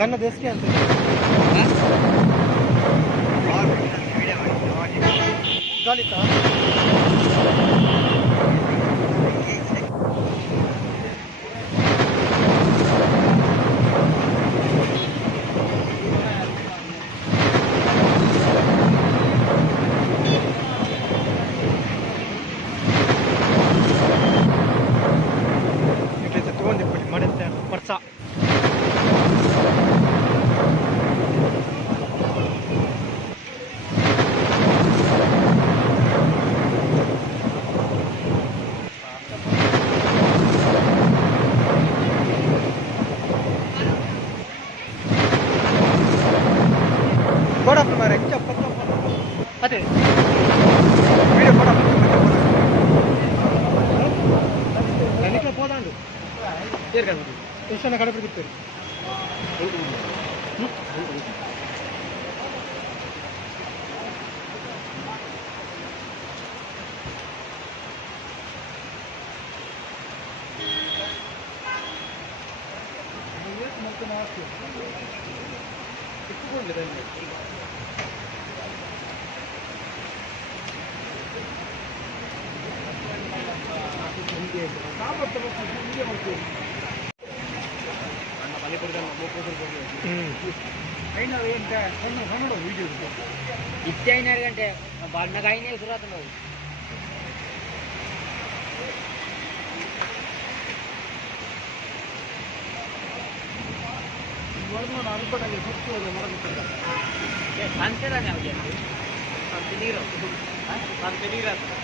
ನನ್ನ ದೇಶಕ್ಕೆ ಅಂತ ಗಾಲಿತಾ ಮಾಡುತ್ತೆ ವರ್ಷ ಮಾರೆ ಅದೇ వీడియో కూడా ನನಗೆ పోదాండు ఏర్ కదా స్టేషన్ కడప తిప్పారు ఇచ్చే అయినారు కంటే నాకు అయినా సురాతం అంతేదాన్ని అంత నీరు